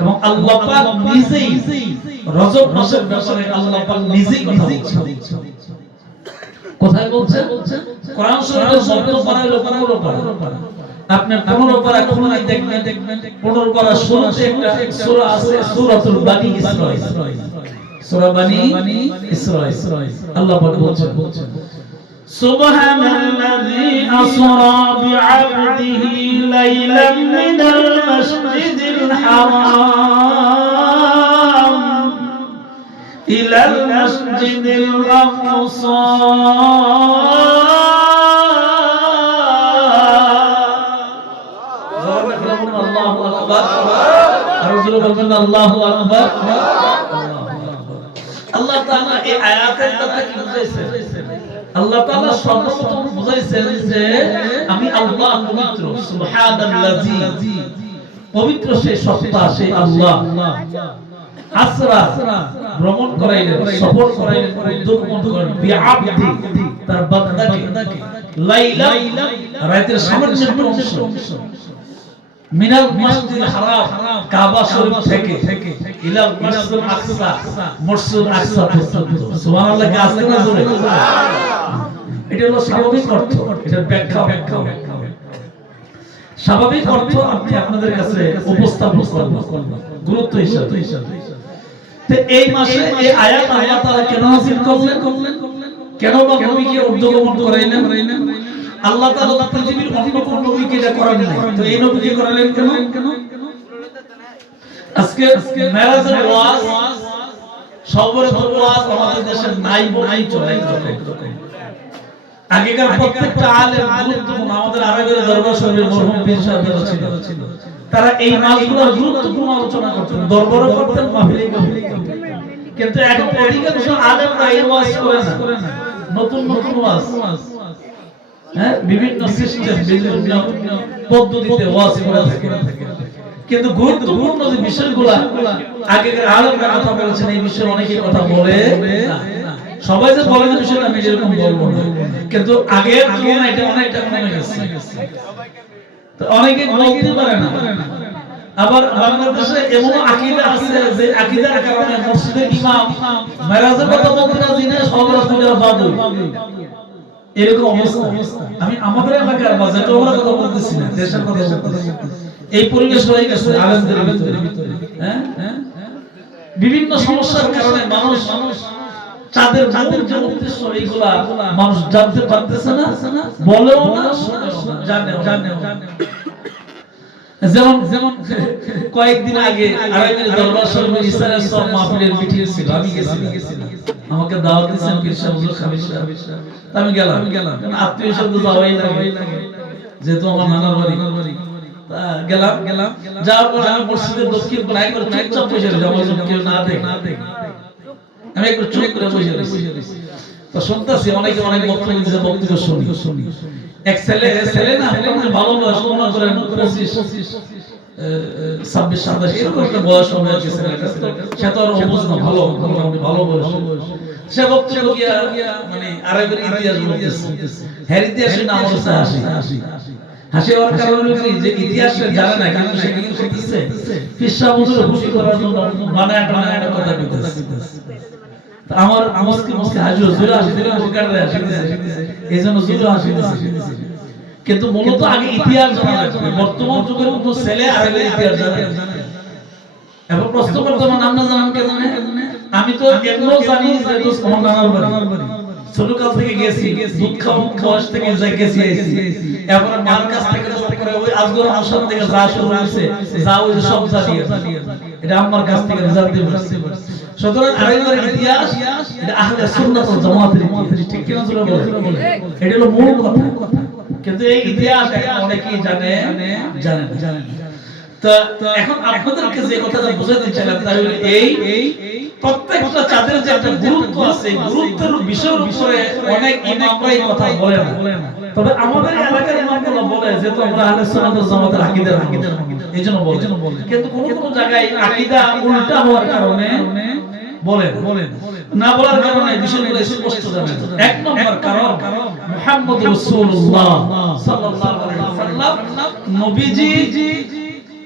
এবং আল্লাহ পাক নিজেই রজব মাসের ব্যাপারে আল্লাহ পাক নিজেই কথা বলছেন। কোথায় বলছেন? কোরআন শরীফের শব্দ পড়ার পনেরো পারা। আপনি পনেরো পারা খুলনায় দেখবেন দেখবেন, পনেরো পারা শুরুতে একটা সূরা আছে, সূরাতুল বানি ইসরাঈল। সূরা বানি ইসরাঈল। আল্লাহ পাক বলছেন। سبحان الذي أسرى بعبده ليلا من المسجد الحرام إلى المسجد الأقصى الله أكبر أرجو بلغن الله أكبر الله تعالى آيات التي আল্লাহ তাআলা সর্বপ্রথম বুঝাইছেন যে আমি আল্লাহ পবিত্র সুবহানাল্লাযী পবিত্র সে সত্তা সে আল্লাহ। আসরা ভ্রমণ করাইলেন সফর করাইলেন উদ্যোগমন করেন বিআবদি তার বান্দাকে লাইলা রাতের সামান্য একটু অংশ। মিনাল মসজিদ হারাম কাবা শরীফ থেকে। ইলা মসজিদ আকসা। মসজিদ আকসা পর্যন্ত। সুবহানাল্লাহ কে আসতে না জোরে? এটা হলো স্বাভাবিক অর্থ, এটার ব্যাখ্যা। ব্যাখ্যা স্বাভাবিক অর্থ আমি আপনাদের কাছে উপস্থাপন করব, গুরুত্ব হিসাবে। তো এই মাসে এই আয়াত আল্লাহ তাআলা কেন নাযিল করলেন? কেন বা নবীকে উদ্যোগমন করাইলেন? আল্লাহ তাআলা পৃথিবীর অন্য কোন নবীকে এটা করেন নাই। তো এই নবীকে করালেন কেন? আজকে মেরাজের ওয়াজ সবরে ওয়াজ আমাদের দেশে নাই নাই চলে আগেকার প্রত্যেকটা আলেম গুরুত্বপূর্ণ। আমাদের আরবের দরবার শরীফের মরহুম পীর সাহেব ছিল। তারা এই মাসগুলোর গুরুত্বপূর্ণ আলোচনা করতেন। দরবারও করতেন মাহফিলে করতেন কিন্তু এখন অধিকাংশ আলেমরা এই ওয়াজ করে না। নতুন নতুন ওয়াজ। হ্যাঁ? বিভিন্ন সিস্টেম, বিভিন্ন পদ্ধতিতে ওয়াজ করে থাকে। কিন্তু গুরুত্বপূর্ণ যে বিষয়গুলো আগে আলেমরা কথা বলেছেন, এই বিষয়ে অনেকে কথা বলে না। সবাই যে বলে বিষয়টা আমি বলব না। কিন্তু আগে এটা গেছে। তো অনেকে বলতে পারে না। আবার বাংলাদেশে এমন আকীদা আছে যে কারণে ইমাম, মেরাজের কথা বলতে না সব রাসূলের বাদু এরকম অবস্থা। আমি আমাদের এলাকার কথা বলতেছি না, দেশের কথা বলতেছি। এই পরিবেশ হয়ে গেছে আলেমদের ভিতরে। হ্যাঁ? বিভিন্ন সমস্যার কারণে মানুষ মানুষ চাঁদের চাঁদের উদ্দেশ্য এইগুলা মানুষ জানতে পারতেছে না, বলেও না, জানেও জানেও যেমন যেমন কয়েকদিন আগে দরবার সব মাহফিলের মিটিং ছিল, আমি গেছি আমাকে দাওয়াত দিয়েছেন পীর সাহেব সাহেব। আমি গেলাম। গেলাম আত্মীয় শব্দ যাওয়াই লাগে যেহেতু আমার নানার বাড়ি। গেলাম গেলাম। যাওয়ার পর আমি মসজিদের দক্ষিণ কোনায় করে চুপচাপ বসে কেউ না দেখ না দেখ। আমি একটু চুপ করে বসে রয়েছি তো শুনতেছি, অনেকে অনেক বক্তব্য দিচ্ছে বক্তব্য শুনি। শুনি এক ছেলে ছেলে না ভালো বয়স, মনে ছাব্বিশ, সাতাশ, এরকম একটা বয়স হবে আর কি সে তো আর অবুঝ না, ভালো ভালো বয়স। সে বক্তব্য গিয়া মানে আরবের ইতিহাস বলতেছে। হ্যার না আমার হাসি হাসি। হাসি হওয়ার কারণ যে ইতিহাস জানে না, কিন্তু সে কিন্তু খুশি করার জন্য মানে একটা কথা আমার আমার কি মুখে হাসি হুজুর হাসি দিলে হাসি দিছে এইজন্য হুজুর হাসি দিছে কিন্তু মূলত আগে ইতিহাস জানা লাগবে, বর্তমান যুগের মতো ছেলে আগে ইতিহাস জানে। এবং প্রশ্ন বর্তমান আমরা জানাম কে জানে? আমি তো এমনও জানি যে দোস্ত আমার নানার বাড়ি। ছোটকাল থেকে গেছি, দুধ খাওয়া বয়স থেকে গেছি মার কাছ থেকে ওই আজগর থেকে যা শুরু হয়েছে, যা ওই সব জানিয়ে এটা আমার কাছ থেকে জানতে পারছি। সুতরাং আরেকবার ইতিহাস এটা আহলে সুন্নাত ওয়াল জামাতের ইতিহাস। ঠিক কিনা জোরে বলে? এটা হলো মূল কথা। কিন্তু এই ইতিহাস এখন অনেকেই জানে জানে জানে না। তা এখন আপনাদেরকে যে কথাটা বোঝাতে চাইলাম তাই হলো এই প্রত্যেকটা চাঁদের যে একটা গুরুত্ব আছে গুরুত্বের বিষয়ের উপরে অনেক ইমামরাই কথা বলে না। তবে আমাদের এলাকার ইমামগুলো বলে যে তো আমরা আহলে সুন্নাত ওয়াল জামাতের আকীদার আকীদার এইজন্য বলে। কিন্তু কোন কোন জায়গায় আকীদা উল্টা হওয়ার কারণে বলেন বলেন না। বলার কারণে বিষয়গুলো স্পষ্ট জানেন এক নম্বর কারণ মুহাম্মদ রাসূলুল্লাহ সাল্লাল্লাহু আলাইহি ওয়াসাল্লাম। নবীজি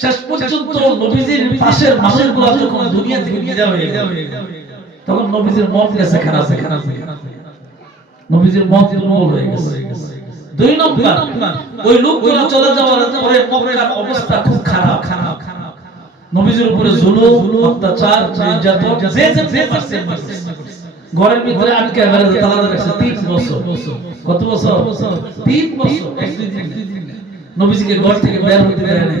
শেষ পর্যন্ত নবীজির পাশের মানুষগুলো যখন দুনিয়া থেকে বিদায় হয়ে গেল, তখন নবীজির মন গেছে খারাপ খারাপ নবীজির মন দুর্বল হয়ে গেছে। দুই নম্বর, ওই লোকগুলো চলে যাওয়ার পরে মক্কার অবস্থা খুব খারাপ। খারাপ নবীজির উপরে জুলুম, অত্যাচার, নির্যাতন, যে যে পারছে। ঘরের ভিতরে আটকে বেড়ে তালা রাখছে তিন বছর। কত বছর? তিন বছর না। নবীজিকে ঘর থেকে বের হতে দেয় নাই।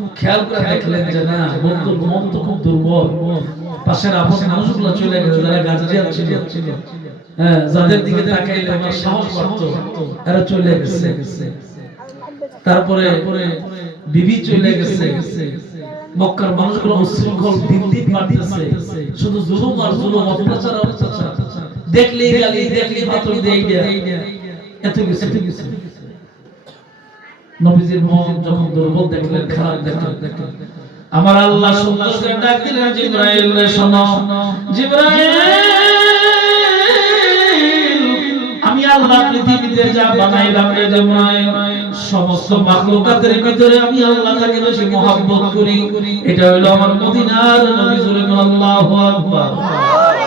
খুব খেয়াল করে দেখলেন যে না মন তো খুব দুর্বল। পাশের মানুষগুলো চলে যারা গার্জিয়ান ছিল। হ্যাঁ যাদের দিকে তাকাইলে আমার সাহস এরা চলে গেছে। তারপরে বিবি চলে গেছে। মক্কার মানুষগুলো উশৃঙ্খল দিন দিন বাড়তেছে। শুধু জুলুম আর জুলুম, অত্যাচার অত্যাচার। দেখলে গালি দেখলে মাত্র দেই এত কিছু এত কিছু। নবীজির মন যখন দুর্বল দেখলেন, খারাপ দেখলেন। আমার আল্লাহ সুন্দর করে ডাক দিলেন, জিব্রাইল রে শোনো। জিব্রাইল, আমি আল্লাহ পৃথিবীতে যা বানাইলাম রে জিব্রাইল, সমস্ত মাখলুকাতের ভিতরে আমি আল্লাহ তাকে বেশি মহব্বত করি। এটা হলো আমার মদিনার নবী জুরে আল্লাহু আকবার।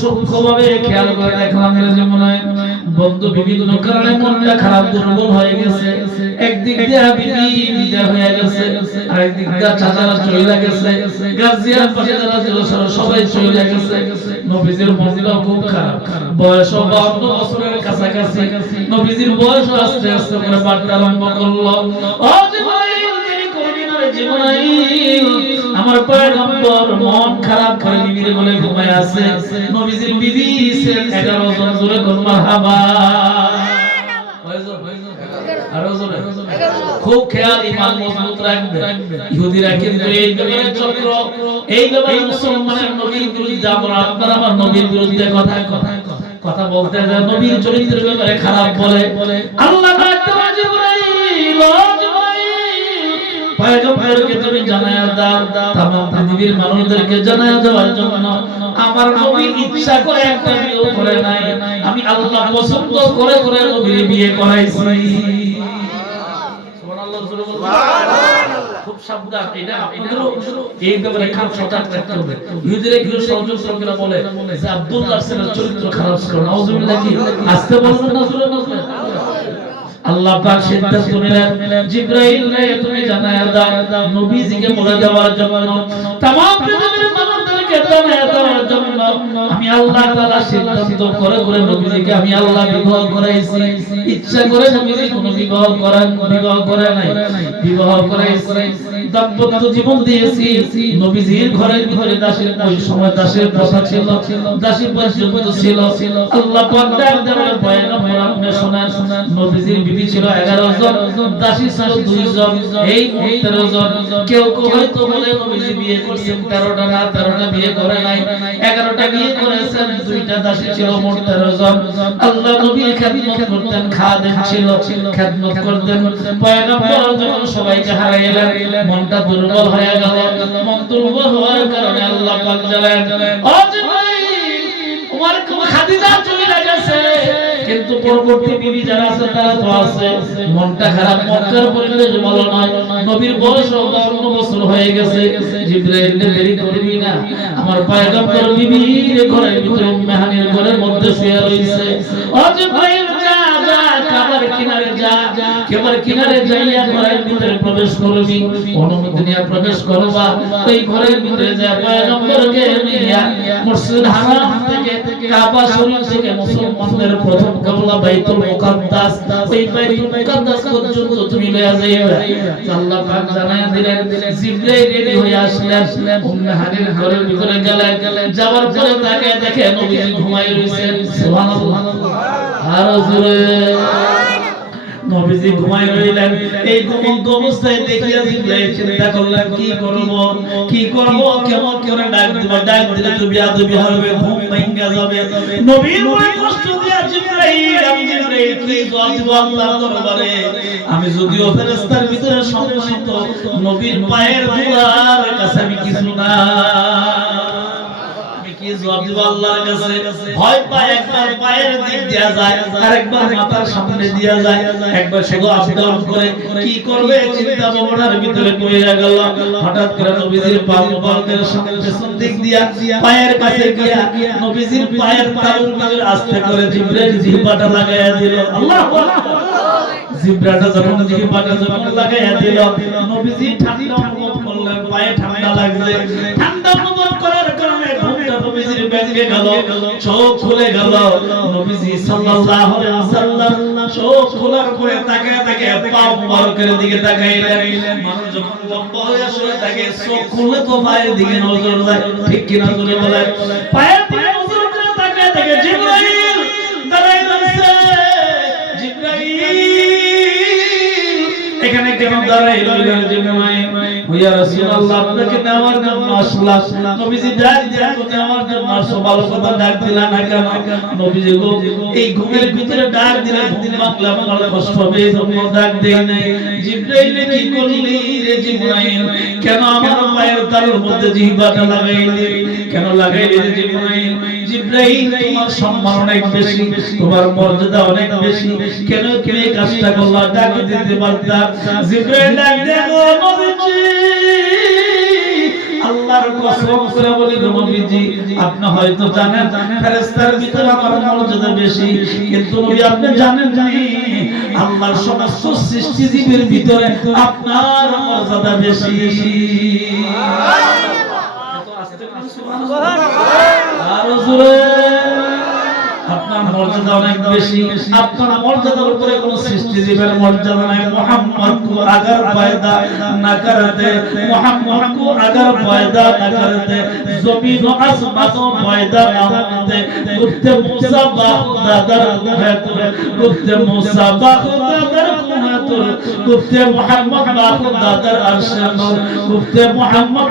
সূক্ষ্মভাবে খেয়াল করে দেখলাম যেমন বন্ধু বিভিন্ন কারণে মনটা খারাপ, দুর্বল হয়ে গেছে। একদিক দিয়ে বিবি বিদায় হয়ে গেছে, আরেকদিক দিয়ে চাচারা চলে গেছে, গাজিয়ার পাশে যারা ছিল সবাই চলে গেছে। নবীজির মনটা খুব খারাপ। বয়স বাউন্ন বছরের কাছাকাছি। নবীজির বয়স আস্তে আস্তে করে বাড়তে আরম্ভ করল। ও আমার পয়গম্বর, মন খারাপ করে বিবির বলে ঘুমায় আছে। নবীজির বিবি ছিলেন 11 জন, জোরে কোন মারহাবা। খুব খেয়াল ইমান মজবুত রাখবে। ইহুদিরা কিন্তু এই চক্র। এই মুসলমানের নবীর বিরুদ্ধে আমরা নবীর বিরুদ্ধে কথা কথা কথা বলতে নবীর চরিত্রের ব্যাপারে খারাপ বলে। আল্লাহ পয়গম্বরকে তুমি জানায়া দাও। তাম পৃথিবীর মানুষদেরকে জানায়া দেওয়ার জন্য আমার নবী ইচ্ছা করে একটা বিয়ে করে নাই। আমি আল্লাহ পছন্দ করে করে নবীর বিয়ে করাইছি। সুবহানাল্লাহ খুব সাবধান এটা আপনাদেরও এই ব্যাপারে খান থাকতে হবে। ইহুদিরা কিন্তু ষড়যন্ত্রকারীরা বলে? যে আব্দুল্লাহ ছেলের চরিত্র খারাপ ছিল নাউজুবিল্লাহ কি? আস্তে বলবেন না? আল্লাহ পাক সিদ্ধান্ত নিলেন জিবরাইল রে তুমি জানায়া দাও নবীজিকে বলে দেওয়ার জন্য तमाम পৃথিবীর মানুষদেরকে জানায়া দেওয়ার জন্য আমি আল্লাহ তাআলা সিদ্ধান্ত করে করে নবীজিকে আমি আল্লাহ বিবাহ করাইছি। ইচ্ছা করে নবীজি কোনো বিবাহ করান বিবাহ করে নাই। বিবাহ করাইছি। দাম্পত্য জীবন দিয়েছি। নবীজির ঘরের ভিতরে দাসের ওই সময় দাসের কথা ছিল। দাসী পর্যন্ত ছিল। আল্লাহ পাক দেওয়ার পয়গম্বর আপনি শোনান। নবীজির বিবি ছিল 11 জন। দাসী ছিল 2 জন। এই 13 জন কেউ কেউ হয়তো বলে, নবীজি বিয়ে করছেন 13টা না 13টা বিয়ে করে নাই। 11টা বিয়ে করেছেন দুইটা দাসী ছিল, মোট 13 জন আল্লাহ নবীর খেদমত করতেন, খাদেম ছিল, খেদমত করতেন। পয়গম্বর যখন সবাইকে হারাইলেন, মনটা দুর্বল হয়ে গেল। মন দুর্বল হওয়ার কারণে আল্লাহ পাক জানেন ও জিবরাইল তোমার খাদিজা চলে গেছে। কিন্তু পরবর্তী বিবি যারা আছে, তারা তো আছে। মনটা খারাপ। মক্কার পরিবেশ ভালো নয়। নবীর বয়স 52 বছর হয়ে গেছে। জিবরাইল দেরি করবি না। আমার পয়গম্বর বিবি ঘরের ভিতরে মেহানির ঘরের মধ্যে শুয়ে রইছে। ও যা কিনারে যা। প্রবেশ করবি। ওই ঘরের ভিতরে কাবা শরীফ থেকে মুসলমানদের প্রথম কাবলা বাইতুল মুকাদ্দাস। ওই বাইতুল মুকাদ্দাস পর্যন্ত তুমি লয়া যাইবা আল্লাহ পাক জানায় দিলেন, জিবরাইল রেডি হয়ে আসলেন, উম্মে হানির ঘরের ভিতরে গেলেন। যাওয়ার পরে তাকে দেখে নবীজি ঘুমায় রইছেন। সুবহানাল্লাহ। আর জোরে নবীজি ঘুমাই রইলেন। এই ঘুমন্ত অবস্থায় দেখিয়া জিবরাইল চিন্তা করলেন, কি করব? কি করব? কেমন করে ডাক দিব? ডাক দিলে তো বিয়াদবি হবে, ঘুম ভাঙা যাবে। নবীর মনে কষ্ট দিয়া জিবরাইল, আমি জিবরাইল, কি জবাব দিব আল্লাহর দরবারে? আমি যদিও ফেরেশতার ভিতরে সম্মানিত নবীর পায়ের ধুলার কাছে আমি কিছু না। কি জবাব দিব যায় ঠান্ডা নবীজির ব্যাগে গেল, চোখ খুলে গেল। নবীজি সাল্লাল্লাহু আলাইহি ওয়াসাল্লাম চোখ খোলার পরে তাকায় তাকায় পা মুবারকের দিকে তাকাইলেন। মানুষ যখন লম্বা হয়ে শুয়ে থাকে চোখ খুলে তো পায়ের দিকে নজর যায় ঠিক কি না জোরে বলেন? পায়ের দিকে নজর করে তাকায় তাকায় জিবরাইল দাঁড়াই রয়েছে জিবরাইল, এখানে কেন দাঁড়াই রইলেন জিবরাইল ইয়া রাসূলুল্লাহ, আপনাকে নেওয়ার জন্য আসলাম। নবীজি ডাক দিয়া নেওয়ার জন্য আসো, ভালো কথা ডাক দিলা না কেন? নবীজি গো, এই ঘুমের ভিতরে ডাক দিলে ঘুম ভাঙলাম আমার কষ্ট হবে জন্য ডাক দেই নাই। জিবরাইল কি করলি রে জিবরাইল? কেন আমার পায়ের তালুর মধ্যে জিহ্বাটা লাগাইলি? কেন লাগাইলি রে জিবরাইল? জিবরাইল, তোমার সম্মান অনেক বেশি, তোমার মর্যাদা অনেক বেশি। কেন তুমি কাজটা করলা? ডাক দিতে পারতা? জিবরাইল ডাক দেখো নবীজি আল্লাহর কসম করে বলি নবীজি আপনি হয়তো জানেন ফেরেশতার ভিতরে আমার মর্যাদা বেশি কিন্তু নবী আপনি জানেন জানি আল্লাহর সমস্ত সৃষ্টিজীবের ভিতরে আপনার মর্যাদা বেশি। আরও জোরে। আপনার মর্যাদা অনেক বেশি। আপনার মর্যাদার উপরে কোন সৃষ্টিজীবের মর্যাদা নাই। মোহাম্মদ কো আগার পয়দা না করতে। মোহাম্মদ কো আগার পয়দা না করতে। জমিন ও আসমান ও পয়দা না হতে গুপ্তে মুসা বাখদাদার গুহাতুর গুপ্তে মুসা বাখদাদার গুহাতুর গুপ্তে মোহাম্মদ বাখদাদার আরশে নূর। গুপ্তে মোহাম্মদ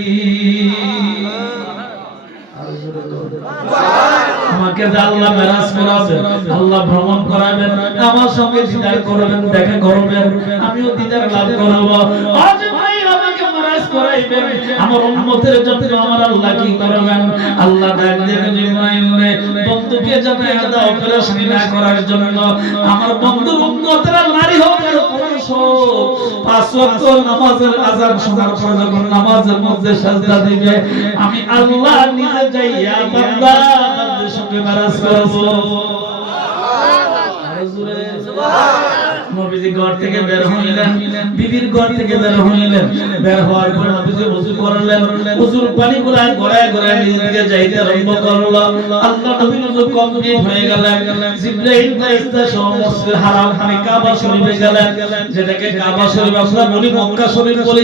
আমাকে আল্লাহ মেরাজ করাবেন, আল্লাহ ভ্রমণ করাবেন, আমার সঙ্গে দিদার করবেন, দেখা করবেন, আমিও দিদার লাভ করব। আমি আল্লাহ নিজে যাইয়া বান্দার সঙ্গে নারাজ করব নবীজি ঘর থেকে বের হইলেন। বিবির ঘর থেকে বের হইলেন। বের হওয়ার পর নবীজি ওযু করলেন। ওযুর পানি গড়ায় গড়ায় নিজের দিকে যাইতে আরম্ভ করল। আল্লাহ নবীর ওযু কমপ্লিট গেলেন। জিবরাইল ফেরেশতা সহ মসজিদ হারাম কাবা শরীফে গেলেন। যেটাকে কাবা শরীফ আমরা বলি মক্কা শরীফ বলি।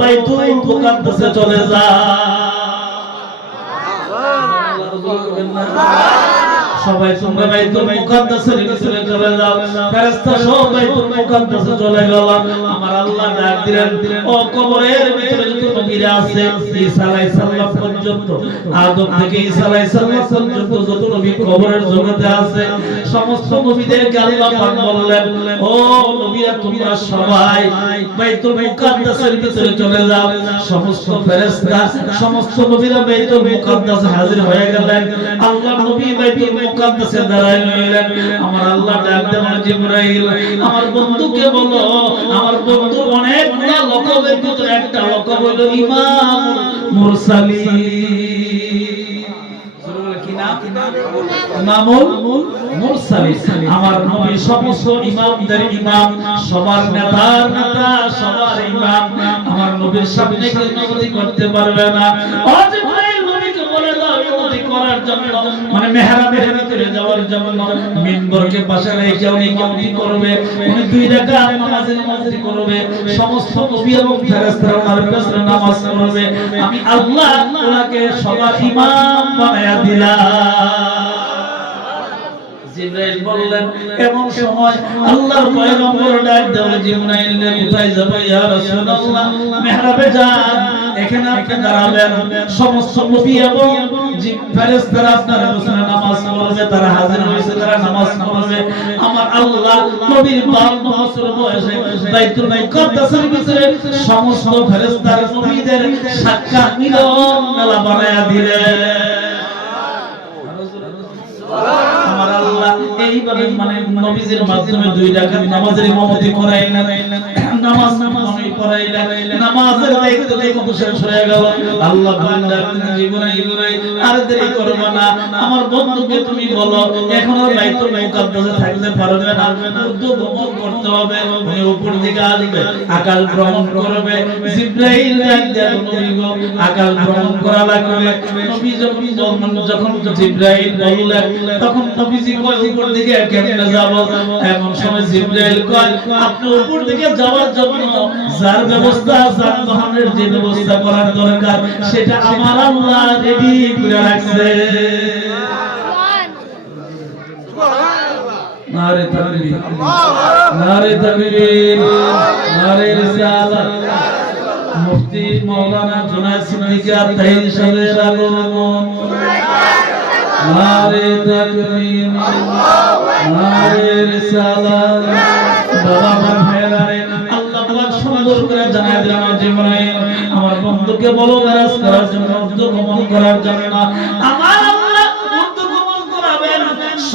বাইতুল মুকাদ্দাসে চলে যা সবাই তোমরা বাইতুল মুকাদ্দাসের ভিতরে চলে যাও। ফেরেশতা সব বাইতুল মুকাদ্দাসে চলে গেল আমার আল্লাহ ডাক দিলেন, ও কবরের ভিতরে যত নবীরা আছে, ঈসা আলাইহিস সালাম পর্যন্ত, আদম থেকে ঈসা আলাইহিস সালাম পর্যন্ত যত নবী কবরের জগতে আছে, সমস্ত নবীদেরকে আল্লাহ পাক বললেন, ও নবীরা, তোমরা সবাই বাইতুল মুকাদ্দাসের ভিতরে চলে যাও। সমস্ত ফেরেশতা, সমস্ত নবীরা বাইতুল মুকাদ্দাসে হাজির হয়ে গেলেন। আল্লাহ নবী বাইতুল মুকাদ্দাসে দাঁড়ায় রইলেন। আমার আল্লাহ ডাক দেন জিবরাইল, আমার বন্ধুকে বলো, আমার বন্ধু অনেক লকবের ভিতরে একটা লকব হলো ইমাম মুরসালিন। আমার নবী সমস্ত ইমামদের ইমাম, সবার নেতা সবার ইমাম। আমার নবীর সামনে কেউ করতে পারবে না। করার জন্য মানে মেহরাবের ভিতরে যাওয়ার জন্য মিম্বরকে পাশে রেখে উনি ইমামতি করবে উনি দুই রাকাত নামাজের ইমামতি করবে সমস্ত নবী এবং ফেরেশতারা ওনার পেছনে নামাজ পড়বে। আমি আল্লাহ ওনাকে সবার ইমাম বানায়া দিলাম। জিবরাইল বললেন এমন সময় আল্লাহর পয়গম্বর ডাক দেওয়া জিবরাইল কোথায় যাবে ইয়া রাসূলুল্লাহ। মিহরাবে যান। সমস্ত পড়বে তারা নামাজ আল্লাহ নবীর 52 বছর বয়সে বাইতুল মুকাদ্দাসের ভিতরে সমস্ত ফেরেশতার নবীদের সাক্ষাৎ মিলন মেলা বানায়া দিলেন আমার আল্লাহ এইভাবে মানে নবীজির মাধ্যমে দুই রাকাত নামাজের ইমামতি করাইলেন। নামাজ নামাজ পড়াইলেন নামাজের দায়িত্ব যখন শেষ হয়ে গেল। আল্লাহ পাক ডাকলেন জিবরাইল আর দেরি করব না। আমার বন্ধুকে তুমি বলো, এখন আর বাইতুল মুকাদ্দাসে থাকতে পারবে না। উর্দু ভ্রমণ করতে হবে। উনি উপর দিকে আসবে, আকাশ ভ্রমণ করবে। জিবরাইল ডাক নবী গো, আকাশ ভ্রমণ করা লাগবে। নবী যখন যখন জিবরাইল বললেন, তখন নবীজি কয় উপর দিকে কেমনে যাব? এমন সময় জিবরাইল কয়, আপনি উপর দিকে যাওয়ার জন্য যার ব্যবস্থা যানবাহনের যে ব্যবস্থা করার দরকার, সেটা আমার আল্লাহ রেডি করে রাখছে। নারে তাকবীর নারে তাকবীর নারে মুফতি মাওলানা জুনায়েদ সিদ্দিকী আত্মাহির সাহেবের আগমন। নারে তাকবীর, নারে রিসালাত। বাবা, আমার ভাইয়েরা আল্লাহ পাক সুন্দর করে জানায় দিলেন আমার জীবনে। আমার বন্ধুকে বলো, মেরাজ করার জন্য উর্দু গমন করার জন্য।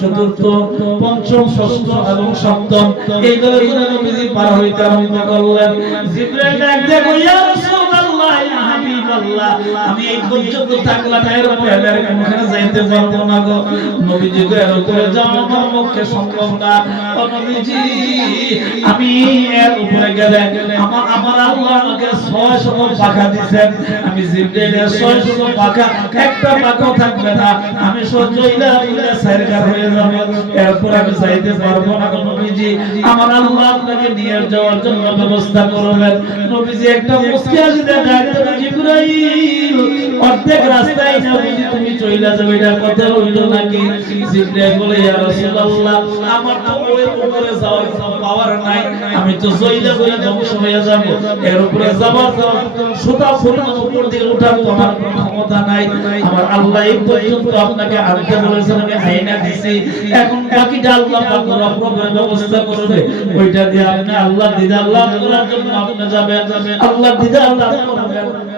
চতুর্থ পঞ্চম ষষ্ঠ এবং সপ্তম পার হইতে আরম্ভ করলেন। জিবরাইল আমি নবীজি আমার আমি এর উপরে গেলে আমার আমার আল্লাহ আমাকে 600 পাখা দিবেন আমি জিবরাইলের 600 পাখা, একটা পারব না গো নবীজি। আমার আল্লাহ আপনাকে নিয়ে যাওয়ার জন্য ব্যবস্থা করবেন। নবীজি একটা আমার আল্লাহ পর্যন্ত আপনাকে আনতে বলেছেন, আমি দিছি। এখন ব্যবস্থা করবে। ওইটা দিয়ে আপনি আল্লাহ দিদা আল্লাহ করার জন্য আপনি যাবেন। আল্লাহ দিদা আল্লাহ করবেন।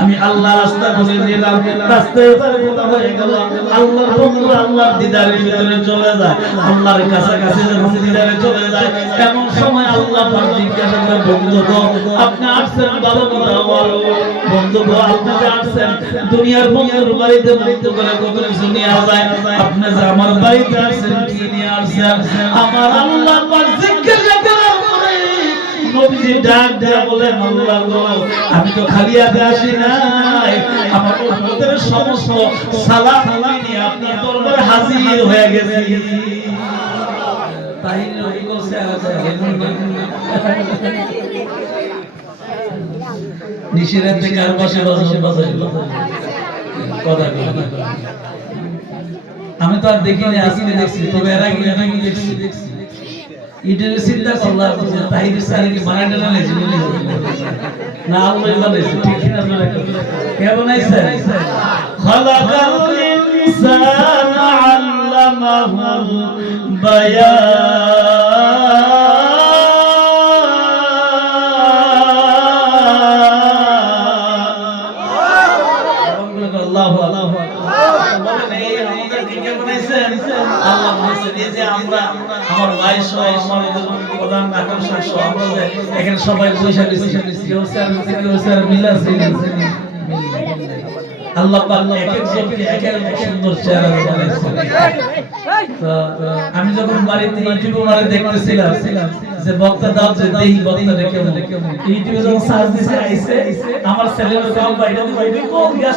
আমি আল্লাহ রাস্তা খুলে দিলাম রাস্তায় এবারে কোথা হয়ে গেল। আল্লাহর বন্ধু, আল্লাহর দিদারের ভিতরে চলে যায়। আল্লাহর কাছাকাছি যখন দিদারে চলে যায়, এমন সময় আল্লাহ পাক জিজ্ঞাসা করে, বন্ধু গো, আপনি আসছেন ভালো কথা বলো বন্ধু গো, আপনি যে আসছেন, দুনিয়ার বন্ধুর বাড়িতে বন্ধু করে কত কিছু নিয়ে যায়। আপনি যে আমার বাড়িতে আসছেন, কি নিয়ে আসছেন? আমার আল্লাহ পাক নবীজি ডাক দেয়া আমি তো খালি আসি নাই। নিয়ে আপনার দরবারে হাজির হয়ে গেছি। তাই নবী বলছে কথা আমি তো আর দেখিনি, আজকে দেখছি, তবে এর আগে দেখছি দেখছি। ইটের চিন্তা করলাম তাহির স্যার কি বানাইতে না লেছি না, আল্লাহ বানাইছে, ঠিক না জোরে কে বানাইছে? খালাকাল ইনসান আল্লামাহু বায়ান। আমি যখন বাড়িতে ইউটিউবে দেখতেছিলাম যে বক্তা দাও যে বক্তা দেখে ইউটিউবে যখন সার্চ দিছে, আইছে, আমার কাম বাইরে গ্যাস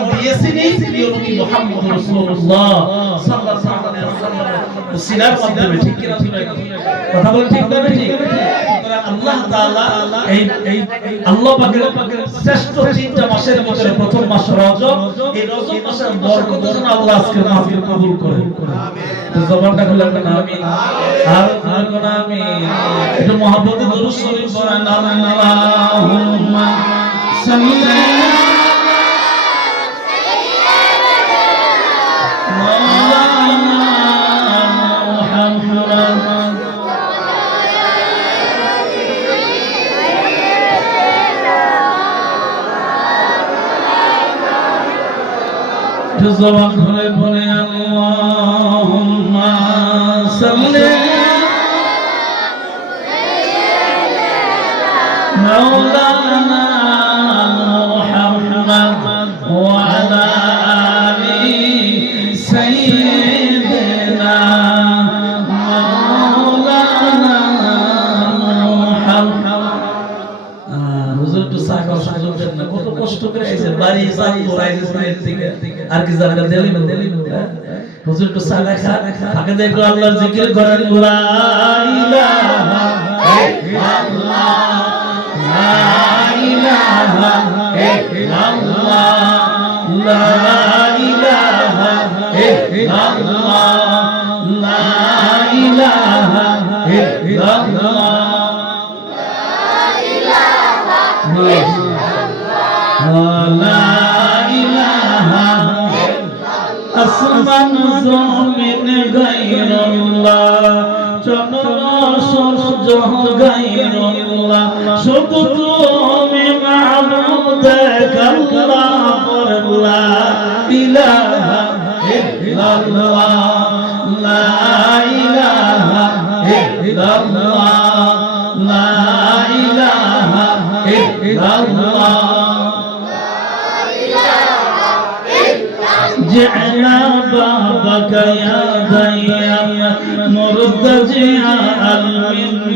দিয়েছেন এই প্রিয় নবী মুহাম্মদ রাসূলুল্লাহ সাল্লাল্লাহু আলাইহি ওয়াসাল্লাম। সিনার মাধ্যমে ঠিক কি না কথা বলেন ঠিক না ঠিক আল্লাহ তাআলা এই এই আল্লাহ পাকের শ্রেষ্ঠ তিনটা মাসের ভিতরে প্রথম মাস রজব। এই রজব মাসের বরকত যেন আল্লাহ আজকে মাহফিল কবুল করে তো জবানটা খুলে একটা আমিন। আর আর কোন আমিন। একটু মহব্বতে দরুদ শরীফ পড়েন। আল্লাহুম্মা সাল্লি জবান ধরে বলে, আল্লাহুম্মা সাল্লি মাওলানা মুহাম্মদ ওয়া আলা আলি সাইয়্যিদিনা কত কষ্ট করে আইছে বাড়ি সাকা করে আর কি না, হ্যাঁ? হুজুর একটু চা খা, ফাঁকে দেখো আল্লাহর জিকির করেন, লা ইলাহা ইল্লাল্লাহ, লা ইলাহা ইল্লাল্লাহ, লা ইলাহা ইল্লাল্লাহ, লা ইলাহা ইল্লাল্লাহ। লা ইলাহা জমিন গায়রুল্লাহ সূর্য গায়রুল্লাহ শুধু তুমি মাবুদ আল্লাহ লা ইলাহা ইল্লাল্লাহ।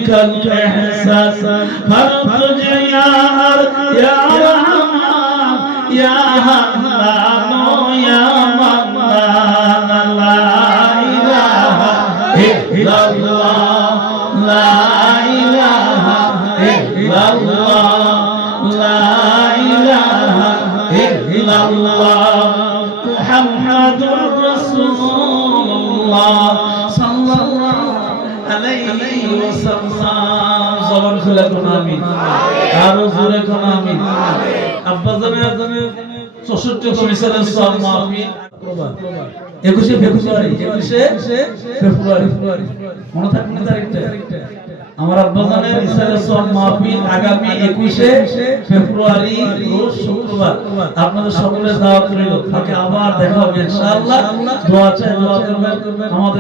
منك الإحساس فرج يا يا رحمن يا حنان يا منان আরও জোরে কোন আমিন আব্বা জানে চৌষট্টি কমিশনের সব মাহফিল একুশে ফেব্রুয়ারি একুশে ফেব্রুয়ারি। মনে থাকবে তারিখটা আমার আব্বা জানের ইসরায়েলের সব মাহফিল আগামী একুশে ফেব্রুয়ারি, রোজ শুক্রবার। আপনাদের সকলের দাওয়াত রইল। তাকে আবার দেখা হবে ইনশাআল্লাহ। দোয়া চাই, দোয়া করবেন। আমাদের